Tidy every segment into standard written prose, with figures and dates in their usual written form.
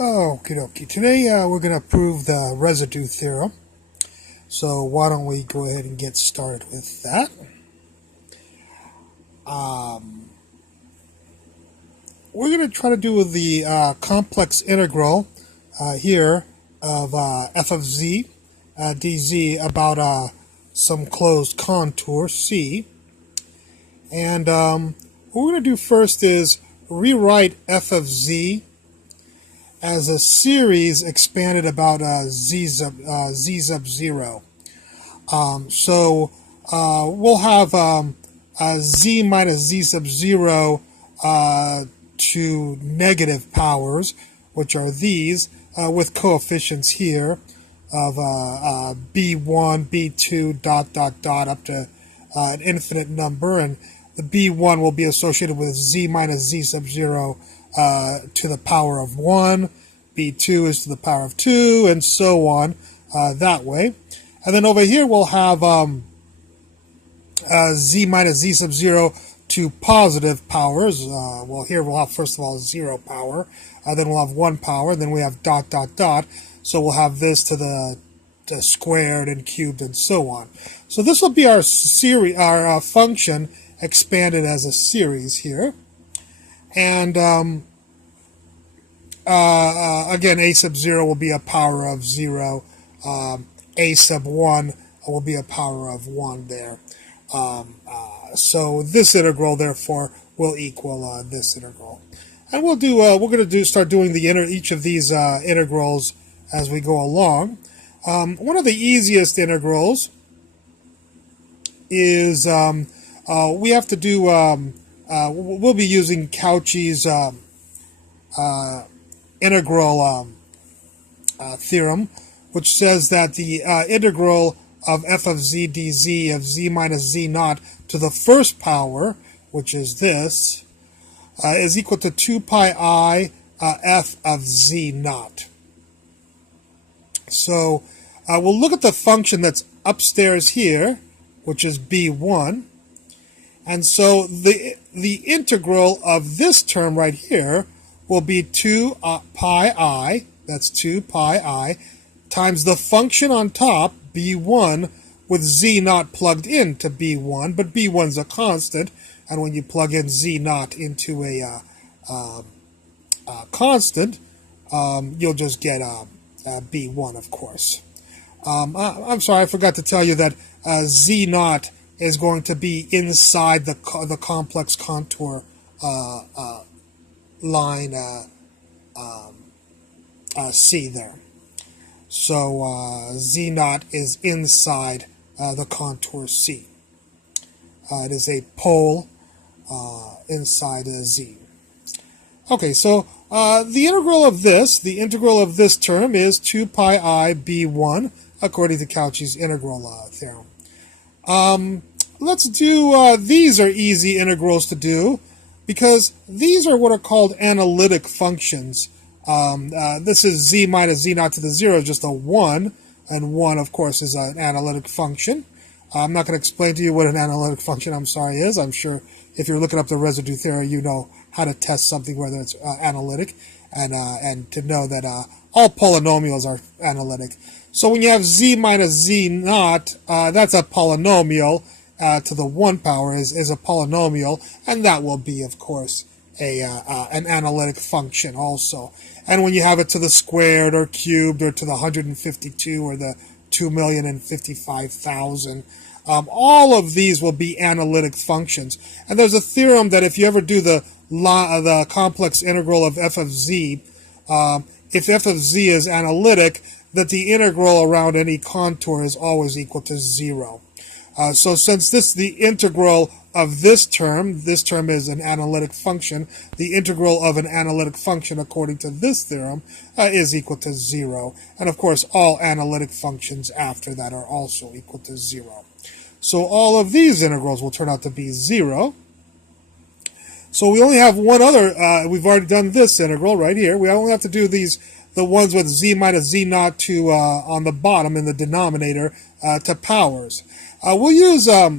Okie dokie. Today we're going to prove the residue theorem. So why don't we go ahead and get started with that. We're going to try to do the complex integral here of f of z dz about some closed contour C. And what we're going to do first is rewrite f of z as a series expanded about z sub 0. So we'll have z minus z sub 0 to negative powers, which are these, with coefficients here of b1, b2, dot, dot, dot, up to an infinite number, and the b1 will be associated with z minus z sub 0 to the power of 1, b2 is to the power of 2, and so on that way. And then over here we'll have z minus z sub 0 to positive powers. Well, here we'll have, first of all, 0 power, then we'll have 1 power, then we have dot, dot, dot, so we'll have this to the squared and cubed and so on. So this will be our series, our function expanded as a series here. And again, a sub 0 will be a power of 0. A sub 1 will be a power of 1 there. So this integral, therefore, will equal this integral. And we'll do. We're going to start doing each of these integrals as we go along. One of the easiest integrals is we have to do. We'll be using Cauchy's integral theorem, which says that the integral of f of z dz of z minus z naught to the first power, which is this, is equal to 2 pi I f of z naught. So we'll look at the function that's upstairs here, which is b1. And so the integral of this term right here will be 2 pi I, that's 2 pi I, times the function on top, b1, with z naught plugged into b1, but b1's a constant, and when you plug in z naught into a constant, you'll just get b1, of course. I'm sorry, I forgot to tell you that z naught is going to be inside the complex contour line C there. So z naught is inside the contour C. It is a pole inside a z. Okay, so the integral of this term is 2 pi I b1 according to Cauchy's integral theorem. Let's do, these are easy integrals to do because these are what are called analytic functions. This is z minus z naught to the 0, just a 1, and 1, of course, is an analytic function. I'm not going to explain to you what an analytic function, I'm sorry, is. I'm sure if you're looking up the residue theory, you know how to test something, whether it's analytic, and to know that all polynomials are analytic. So when you have z minus z naught, that's a polynomial to the 1 power is a polynomial, and that will be, of course, an analytic function also. And when you have it to the squared or cubed or to the 152 or the 2,055,000, all of these will be analytic functions. And there's a theorem that if you ever do the complex integral of f of z, if f of z is analytic, that the integral around any contour is always equal to 0. So since the integral of this term is an analytic function, the integral of an analytic function according to this theorem is equal to 0. And of course, all analytic functions after that are also equal to 0. So all of these integrals will turn out to be 0. So we only have one other, we've already done this integral right here. We only have to do the ones with z minus z naught to, on the bottom in the denominator, to powers. We'll use a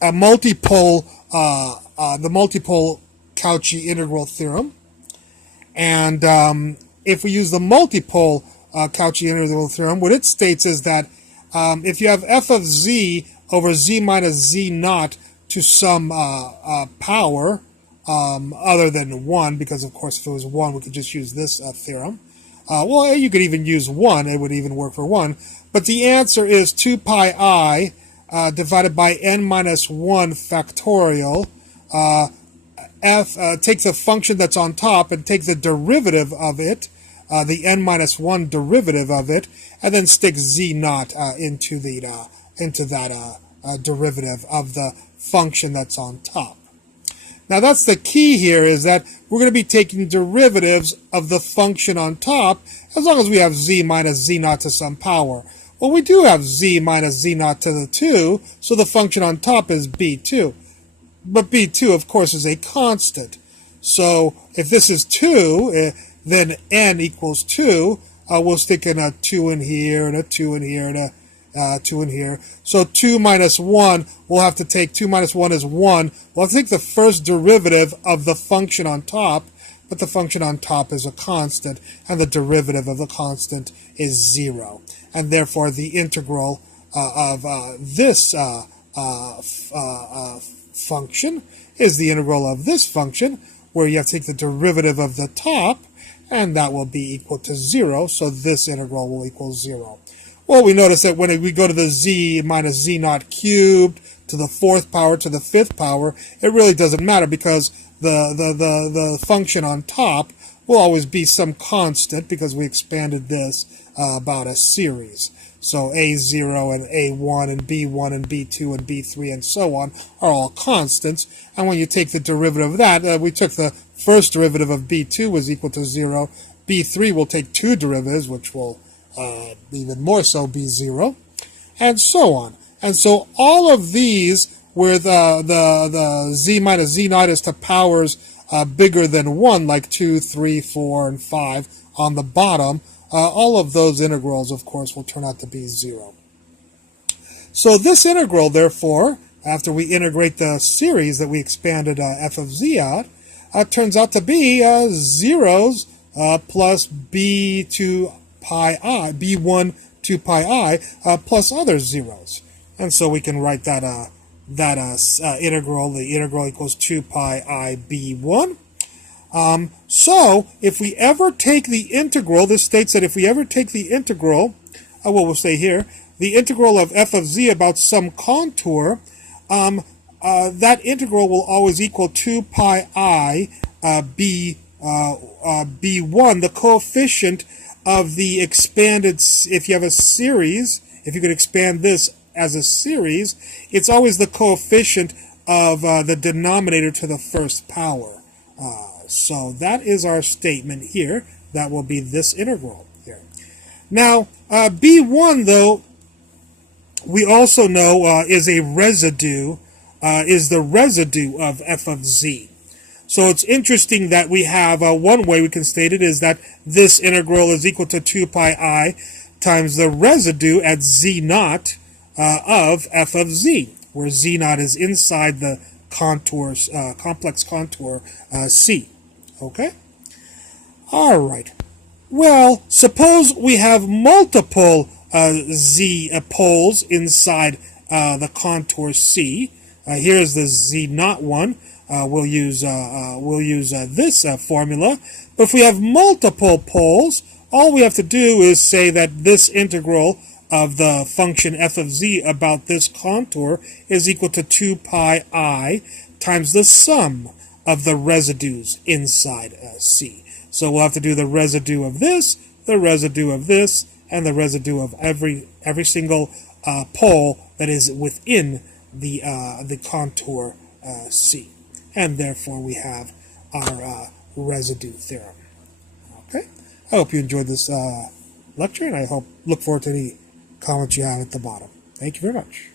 multipole, the multipole Cauchy integral theorem. And if we use the multipole Cauchy integral theorem, what it states is that if you have f of z over z minus z naught to some power other than 1, because of course if it was 1 we could just use this theorem. Well, you could even use 1, it would even work for 1, but the answer is 2 pi I divided by n minus 1 factorial. Take the function that's on top and take the derivative of it, the n minus 1 derivative of it, and then stick z naught into that derivative of the function that's on top. Now that's the key here, is that we're going to be taking derivatives of the function on top as long as we have z minus z naught to some power. Well, we do have z minus z naught to the 2, so the function on top is b2. But b2, of course, is a constant. So if this is 2, then n equals 2. We'll stick in a 2 in here, and a 2 in here, and a 2 in here. So 2 minus 1, we'll have to take, 2 minus 1 is 1. We'll have to take the first derivative of the function on top, but the function on top is a constant, and the derivative of the constant is 0. And therefore, the integral of this function is the integral of this function, where you have to take the derivative of the top, and that will be equal to 0, so this integral will equal 0. Well, we notice that when we go to the z minus z naught cubed, to the 4th power, to the 5th power, it really doesn't matter, because the function on top will always be some constant, because we expanded this about a series. So a0 and a1 and b1 and b2 and b3 and so on are all constants. And when you take the derivative of that, we took the first derivative of b2 was equal to 0. b3 will take 2 derivatives, which will even more so be 0, and so on. And so all of these, where the z minus z naught is to powers bigger than 1, like 2, 3, 4, and 5 on the bottom, all of those integrals, of course, will turn out to be 0. So this integral, therefore, after we integrate the series that we expanded f of z out, turns out to be zeros plus b2 pi I, b1 2 pi I, plus other zeros. And so we can write that integral, the integral equals 2 pi I b1. So if we ever take the integral, this states that if we ever take the integral, well, we'll say here, the integral of f of z about some contour, that integral will always equal 2 pi I b1, the coefficient of the expanded, if you have a series, if you could expand this as a series, it's always the coefficient of the denominator to the first power. So that is our statement here. That will be this integral here. Now, b1, though, we also know is a residue, is the residue of f of z. So it's interesting that we have one way we can state it is that this integral is equal to 2 pi I times the residue at z naught of f of z, where z naught is inside the contour, complex contour C. Okay? All right. Well, suppose we have multiple z poles inside the contour C. Here's the z naught one. We'll use this formula. But if we have multiple poles, all we have to do is say that this integral of the function f of z about this contour is equal to 2 pi I times the sum of the residues inside C. So we'll have to do the residue of this, the residue of this, and the residue of every single pole that is within the contour C. And therefore we have our residue theorem. Okay? I hope you enjoyed this lecture, and I look forward to any comments you have at the bottom. Thank you very much.